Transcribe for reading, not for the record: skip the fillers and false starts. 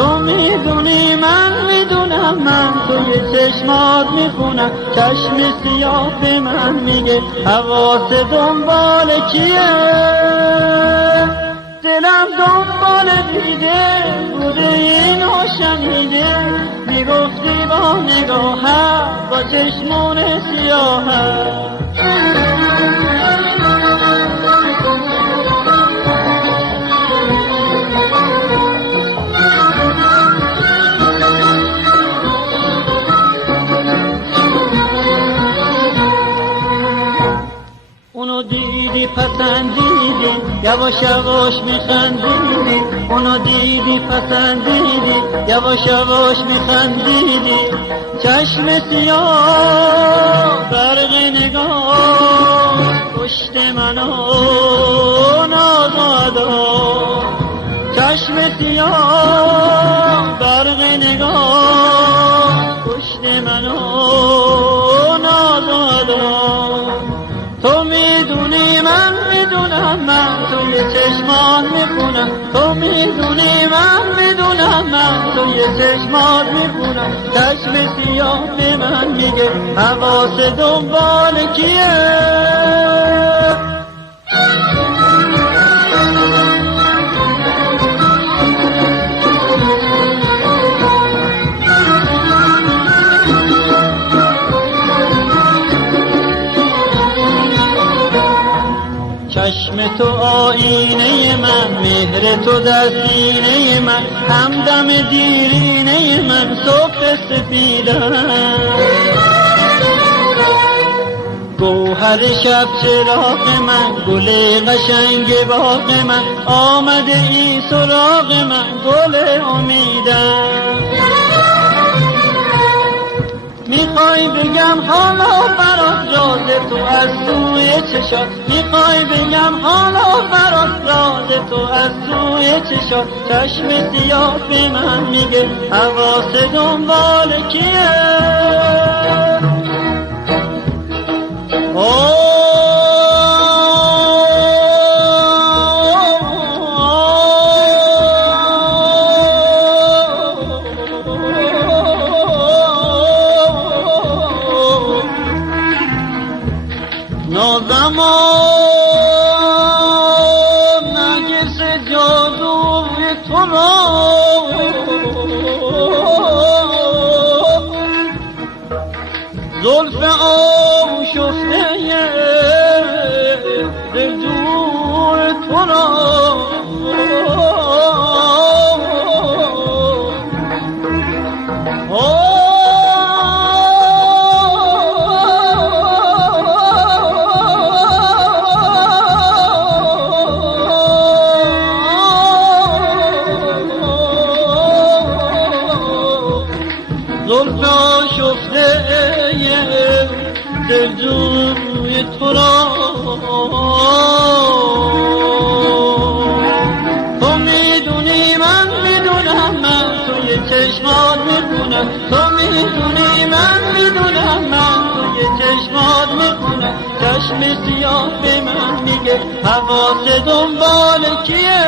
تو میدونی من میدونم، من توی چشمات میخونم. چشم سیاه به من میگه حواس دنبال کیه، دلم دنبال دیده بوده اینو شنیده. میگفتی با نگاهم با چشمون سیاهم. اونو دیدی پسندیدی، یواش یواش میخندیدی. اونو دیدی پسندیدی، یواش یواش میخندیدی. چشم سیاه برق نگاه پشت منو ناز و ادا. چشم سیاه برق نگاه پشت منو ناز و ادا. تو میدونی من میدونم، من توی چشمان میخونم. تو میدونی من میدونم، من توی چشمان میخونم. چشم سیاه به من میگه حواس دنبال کیه. چشم تو آینه من، مهر تو در سینه من. همدم دیرینه من، صبح سپیدم. گوهر شب چراغ من، گل قشنگ باغ من. آمده ای سراغ من، گل امیدم. میخوای بگم حالا برات راز تو از توی چشات. میخوای بگم حالا برات راز تو از توی چشات. چشم سیاه به من میگه حواس دنبال کیه. نازم نرگس جادوی تو را، زلف آشفته دلجوی تو را. زلف آشفته دلجوی تو را. تو میدونی من میدونم، من توی چشمات میخونم. تو میدونی من میدونم، من توی چشمات میخونم. چشم سیاه به من میگه حواس دنبال کیه.